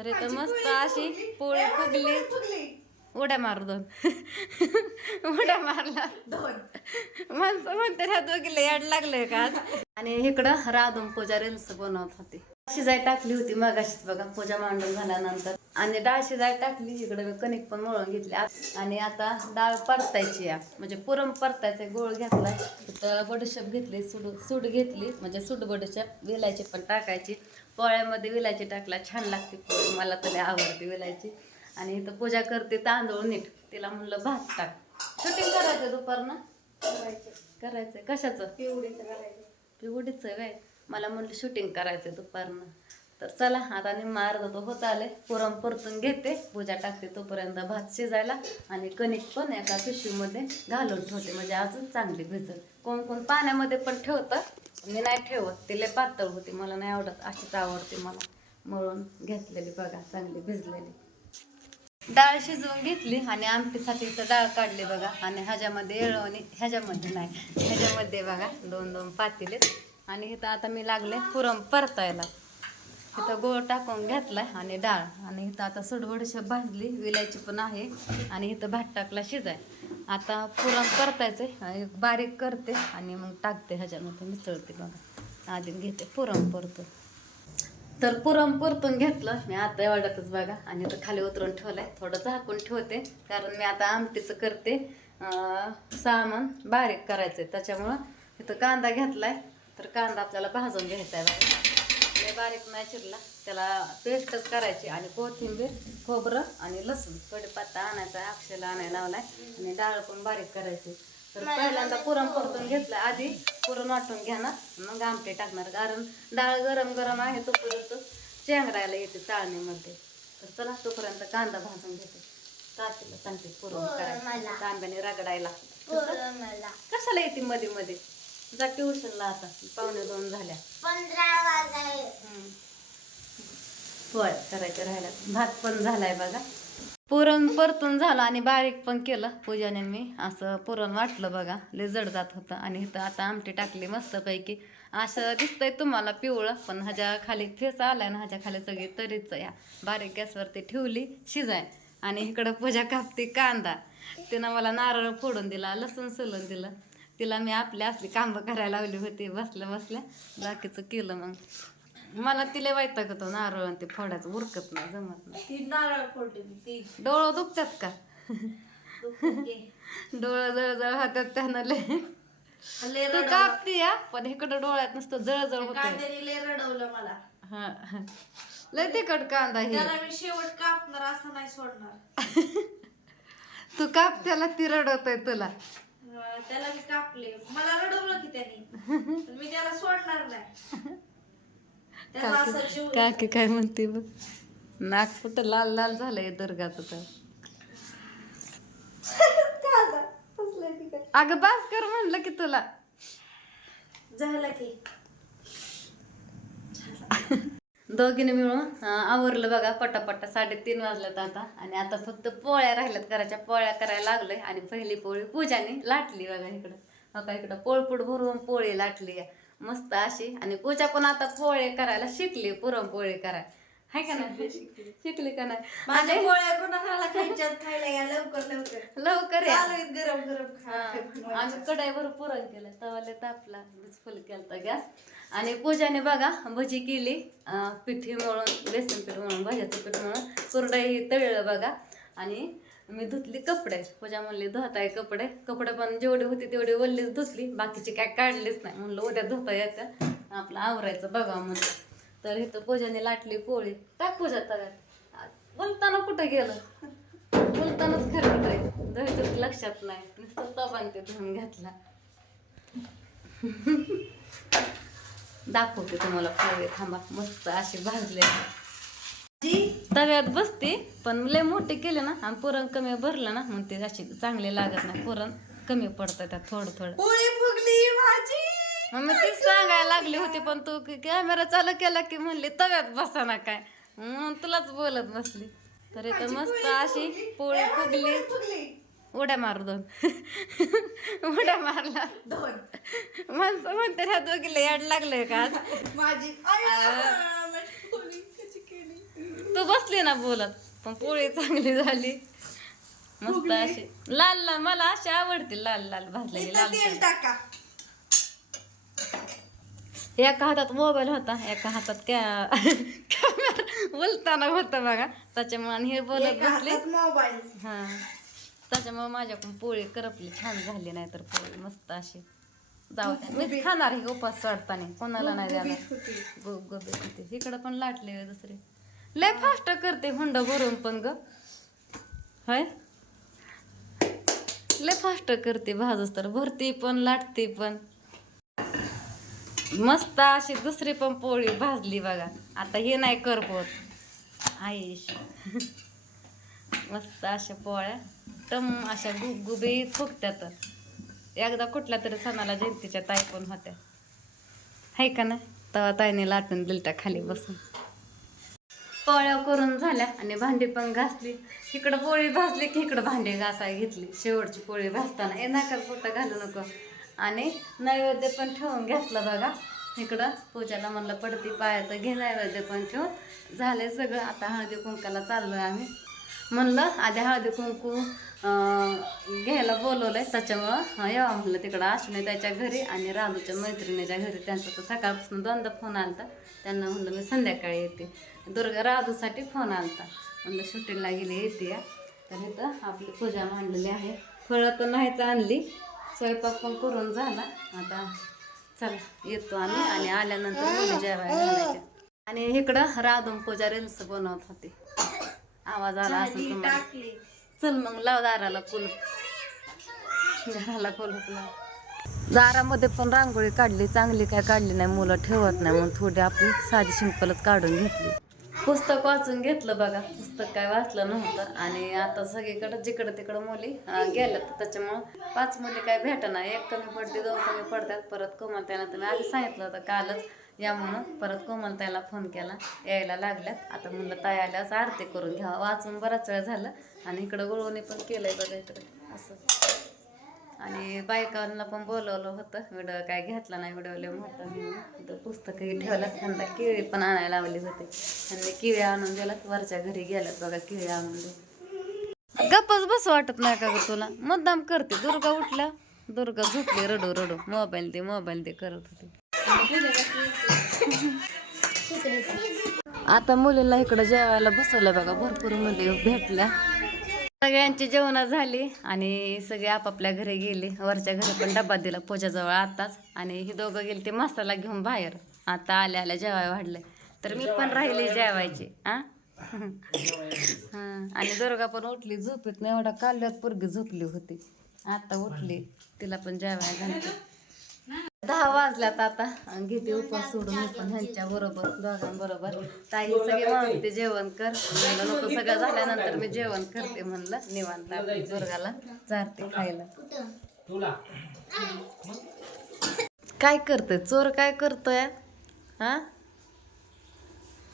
तर इथं मस्त अशी पोळी फुगली. उड्या मारू दोन. उड्या मारला माणसं म्हणते ह्या दोघीला याड लागलंय का आज. आणि इकडं राधून पूजा रील्स बनवत होती. शिजाय टाकली होती मगाशीच बघा पूजा मांडून झाल्यानंतर. आणि डाळ शिजाय टाकली. इकडे मी कणिक पण मळून घेतली. आणि आता डाळ परतायची या म्हणजे पुरण परतायचे. गोळ घेतलाय तर बडीशेप घेतली. सूड घेतली म्हणजे सूड बडीशेप. विलायची पण टाकायची. पोळ्यामध्ये विलायची टाकला छान लागते पोळी. मला तर आवडते विलायची. आणि इथं पूजा करते तांदूळ नीट. तिला म्हणलं भात टाक. शूटिंग करायचं दुपारनं करायचंय. कशाचं पिवडीचं आहे. मला म्हणलं शूटिंग करायचंय दुपारनं. तर चला आता निम्मा अर्धा तो होत आले. पुरण परतून घेते. पूजा टाकते तोपर्यंत भात शिजायला. आणि कणिक पण एका पिशवीमध्ये घालून ठेवते म्हणजे अजून चांगली भिजल. कोण कोण पाण्यामध्ये पण ठेवतं. मी नाही ठेवत. तिला पातळ होती. मला नाही आवडत. अशीच आवडते मला. मळून घेतलेली बघा चांगली भिजलेली. डाळ शिजवून घेतली आणि आमटीसाठी इथं डाळ काढली बघा. आणि ह्याच्यामध्ये येळवणी ह्याच्यामध्ये नाही ह्याच्यामध्ये बघा 2-2 पातेले. आणि इथं आता मी लागले पुरण परतायला. इथं गोळ टाकून घेतलाय आणि डाळ. आणि इथं आता सुडबडीशेप भाजली. विलायची पण आहे. आणि इथं भात टाकला शिजाय. आता पुरण परतायचं आणि बारीक करते आणि मग टाकते ह्याच्यामध्ये मिसळते बघा. आधी घेते पुरण परतून. तर पुरण परतून घेतलं मी आता एवढ्यातच बघा. आणि इथं खाली उतरून ठेवलंय. थोडं झाकून ठेवते कारण मी आता आमटीचं करते. सामान बारीक करायचंय त्याच्यामुळं. इथं कांदा घेतलाय. तर कांदा आपल्याला भाजून घ्यायचा आहे बघा. लय बारीक नाही चिरला. त्याला पेस्टच करायची. आणि कोथिंबीर खोबरं आणि लसूण कढीपत्ता आणायचा. अक्षयला आणायला लावलाय. आणि डाळ पण बारीक करायची. तर पहिल्यांदा पुरण परतून घेतलं. आधी पुरण वाटून घेणार मग आमटे टाकणार. कारण डाळ गरम गरम आहे तोपर्यंत चेंगरायला येते चाळणीमध्ये. तर चला तोपर्यंत कांदा भाजून घेते. तातीला सांगते पुरण करायला कांद्याने रगडायला. कशाला येते मध्ये मध्ये जा ट्युशनला. आता 1:45 झाल्या. 15 पोळ्या करायच्या राहिला. भात पण झालाय बघा. पुरण परतून झालं आणि बारीक पण केलं पूजाने. मी असं पुरण वाटलं बघा. लय जड जात होतं. आणि इथं आता आमटी टाकली मस्तपैकी. असं दिसतंय तुम्हाला पिवळं पण ह्याच्या खाली ठेचा आलाय ना ह्याच्या खाली सगळी तरीच या. बारीक गॅसवरती ठेवली शिजाय. आणि इकडं पूजा कापते कांदा. तिनं मला नारळ फोडून दिला. लसूण सोलून दिलं. तिला मी आपली असली कामं करायला लावली होती बसल्या बसल्या. बाकीचं केलं मग. मला तिला वैतागतो नारळ आणि ते फोडायचं उरकत नाही जमत नाही. ती नारळ फोडली ती. डोळं दुखतात का? डोळं जळजळ होतात त्यानं लय. तू कापते या पण इकडं डोळ्यात नुसतं जळजळ होत. कांद्याने लय रडवलं मला. हा लय तिखट कांदा हे. त्याला मी शेवट कापणार असं नाही सोडणार. तू काप त्याला ती रडवतोय तुला. त्याला मी कापले. मला रडवलं की त्याने. मी त्याला सोडणार नाही. काकी काय म्हणते बघ. नाक कुठं लाल लाल झालंय दुर्गाचं तर. अगं बास कर म्हणलं की तुला. झालं की दोघीने मिळून आवरलं बघा पटापटा. 3:30 वाजल्यात आता. आणि आता फक्त पोळ्या राहिल्यात करायच्या. पोळ्या करायला लागलोय. आणि पहिली पोळी पूजाने लाटली बघा. इकडं बघा इकडं पोळपूट भरून पोळी लाटली मस्त अशी. आणि पूजा पण आता पोळे करायला शिकली. पुरणपोळी करायला हाय का नाही. शिकली का नाही. माझ्या पोळ्या कोणाला खायच्यात खायला या लवकर लवकर लवकर या. गरम गरम. आम्ही कढईवर पुरण केलं. तवाले तापला फुल केलता गॅस. आणि पूजाने बघा भजी केली. पिठी मळून बेसन पीठ म्हणून भाज्याचं पीठ म्हणून कुरडई तळलं बघा. आणि मी धुतली कपडे. पूजा म्हणली धुताय कपडे. कपडे पण जेवढी होती तेवढी वल्लीच धुतली. बाकीची काय काढलीच नाही. म्हणलं उद्या धुता यायचं आपलं आवरायचं बघा म्हणलं. तर इथं पूजाने लाटली पोळी. टाक पूजा तव्यात. बोलताना कुठं गेलं. बोलतानाच खरं आहे. धुयचं लक्षात नाही. नुसतं तवान ते धुवून घेतला. दाखवते तुम्हाला पोळी थांबा. मस्त अशी भाजले. तव्यात बसते पण लय मोठे केले ना आणि पुरण कमी भरलं ना मग ते अशी चांगले लागत नाही. पुरण कमी पडतं त्यात थोडं थोडं. पोळी फुगली माझी. मग तीच सांगायला लागली होती पण तू कॅमेरा चालू केला की म्हणली तव्यात बसा ना काय म्हणून तुलाच बोलत बसली. तर इथं मस्त अशी पोळी फुगली. उड्या मारू 2 उड्या मारला 2. माणसं म्हणते ह्या दोघीला याड लागलंय का आज. माझी पोळी कशी केली. तू बसली ना बोलत, पण पोळी चांगली झाली मस्त अशी लाल लाल. मला अशी आवडते लाल लाल भाजलेली लाल. तेल टाका. एका हातात मोबाईल होता, एका हातात कॅमेरा बोलताना होता बघा, त्याच्यामुळे आणि हे बोलत बसले. मोबाईल. हा, त्याच्यामुळे माझ्याकडून पोळी करपली, छान झाली नाही तर पोळी मस्त अशी. जाऊ द्या, मीच खाणार ही उपास वाटताना, कोणाला नाही देणार. गोबी होते इकडं पण लाटले दुसरे. लय फास्ट करते हुंड भरून पण ग, होय लय फास्ट करते. भाजूस तर भरती पण लाटते पण. मस्त अशी दुसरी पण पोळी भाजली बघा. आता हे नाही करपत आईश. मस्त अशा पोळ्या टम अशा गुबगुबीत फुगत्यात. एकदा कुठल्या तरी सणाला जयंतीच्या ताई पण होत्या, हाय का ना, तेव्हा ताईने लाटून दिलत्या खाली बसून. पोळ्या करून झाल्या आणि भांडी पण घासली. इकडं पोळी भाजली की इकडं भांडी घासाय घेतली. शेवटची पोळी भाजताना हे नाकाल पोटा घालू नको. आणि नैवेद्य पण ठेवून घेतलं बघा. इकडं पूजाला म्हणलं पडती पायात घे नैवेद्य पण ठेवून झालंय सगळं. आता हळदी कुंकाला चाललोय आम्ही. म्हणलं आधी हळदी कुंकू घ्यायला बोलवलंय, त्याच्यामुळं यावं म्हणलं तिकडं अश्विनी त्याच्या घरी आणि राधूच्या मैत्रिणीच्या घरी. त्यांचा तर सकाळपासून दोनदा फोन आलता. त्यांना म्हणलं मी संध्याकाळी येते. दुर्गा राधूसाठी फोन आलता, म्हणलं शूटिंगला गेली येते या. तर इथं आपली पूजा मांडलेली आहे. फळं तर नाहीच आणली, स्वयंपाक पण करून झाला. आता चला येतो आम्ही आणि आल्यानंतर मुली जेवायला घालायच्या. आणि इकडं राधून पूजा रील्स बनवत होती. आवाज आला असं तुम्हाला. चल मग लाव दाराला कुलूप, घराला कुलूप लाव. दारामध्ये पण रांगोळी काढली, चांगली काय काढली नाही, मुलं ठेवत नाही म्हणून थोडी आपली साधी सिंपलच काढून घेतली. पुस्तक वाचून घेतलं बघा, पुस्तक काय वाचलं नव्हतं. आणि आता सगळीकडं जिकडं तिकडं मुली गेल्यात, त्याच्यामुळं 5 मुली काय भेटना. 1 कमी पडते, 2 कमी पडतात. परत कोमलताईला तुम्ही आधी सांगितलं होतं कालच या म्हणून, परत कोमलताईला फोन केला, यायला लागल्यात. आता म्हणलं ताई आल्यास आरती करून घ्या. वाचून बराच वेळ झालं आणि इकडं गुळवणी पण केलंय बघा इकडं असं. आणि बायकांना पण बोलवलं होतं, व्हिडिओ काय घेतला नाही, व्हिडिओ लय मोठा म्हणून. पुस्तकही ठेवलं. त्यांना केळी पण आणायला लावली होती, त्यांनी केळी आणून दिल्यात. वरच्या घरी गेल्यात बघा केळी आणून दे. गप्पच बस वाटत नाही का ग तुला, मुद्दाम करते. दुर्गा उठल्या, दुर्गा झोपली रडू रडू, मोबाईल दे करत होती. आता मुलीला इकडं जेवायला बसवलं बघा, भरपूर मुली भेटल्या. सगळ्यांची जेवणं झाली आणि सगळे आपापल्या घरी गेले. वरच्या घरी पण डबा दिला पूजाजवळ आताच. आणि ही दोघं गेली ते मसाला घेऊन बाहेर. आता आल्या आल्या जेवाय वाढलंय, तर मी पण राहिले जेवायची. आणि दुर्गा पण उठली झोपेत नाही, एवढा काल्यात पोरगी झोपली होती, आता उठली, तिला पण जेवायला घालते. 10 वाजल्यात आता. घेते उपवास सोडून मी पण ह्यांच्या बरोबर, दोघांबरोबर. ताई सगळे म्हणत होते जेवण कर, म्हणलं नको, सगळं झाल्यानंतर मी जेवण करते म्हणलं निवांत. आपली दुर्गाला चारते खायला. काय करतोय चोर, काय करतोय हा?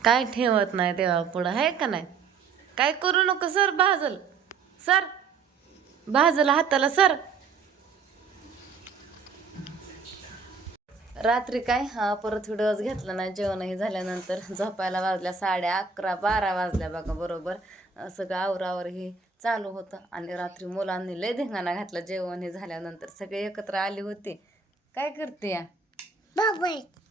काय ठेवत नाही देवा पुढं, आहे का नाही? काय करू नको, सर भाजल, सर भाजल हाताला, सर. रात्री काय परत व्हिडिओज घेतला नाही. जेवणही झाल्यानंतर झोपायला वाजल्या 11:30 12 वाजल्या बघा बरोबर. सगळं आवरावर हे चालू होतं. आणि रात्री मुलांनी लय धिंगाणा घातला. जेवण हे झाल्यानंतर सगळे एकत्र आले होते. काय करते या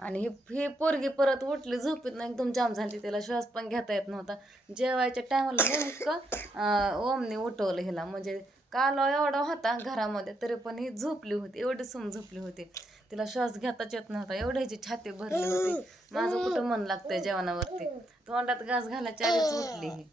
आणि ही पोरगी परत उठली झोपेत ना, एकदम जाम झाली, त्याला श्वास पण घेता येत नव्हता. जेवायच्या टायमाला नेमकं ओमने उठवलं हिला. म्हणजे काल एवढा होता घरामध्ये तरी पण ही झोपली होती, एवढी सून झोपली होती, तिला श्वास घेताच येत नव्हता, एवढी ह्याची छाती भरली होती. माझं कुठं मन लागतंय जेवणावरती, तोंडात घास घालायच्या आधीच उठली ही,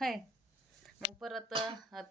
हाय. मग परत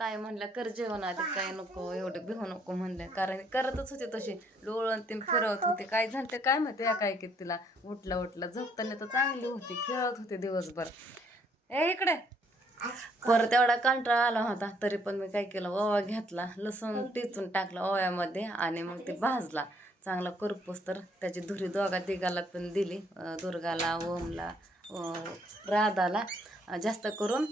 ताई म्हणल्या कर जेवण आधी, काय नको एवढं भिवू नको म्हणल्या, कारण करतच होते तशी, डोळं तीन फिरवत होते. काय झालं ते काय माहिती काय की तिला उठला झोपताना तर चांगली होती, खेळत होती दिवसभर. इकडे परत एवढा कंटाळा आला होता, तरी पण मी काय केलं, ओवा घेतला, लसूण टिचून टाकला ओव्यामध्ये आणि मग ते भाजला चांगला करपूस. तर त्याची धुरी दोघा तिघाला पण दिली, दुर्गाला, ओमला, राधाला. जास्त करून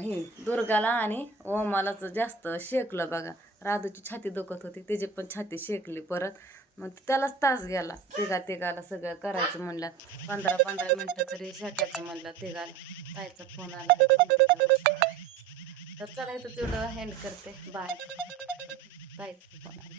ही दुर्गाला आणि ओमालाच जास्त शेकलं बघा. राधूची छाती दुखत होती, तिची पण छाती शेकली. परत मग त्यालाच तास गेला तिघाला सगळं करायचं म्हणलं 15-15 मिनिटं तरी शेकायचं म्हणलं तिघाला. ताईचा फोन आला तर चला इथं तेवढं हँड करते बाय. ताईचा फोन आला.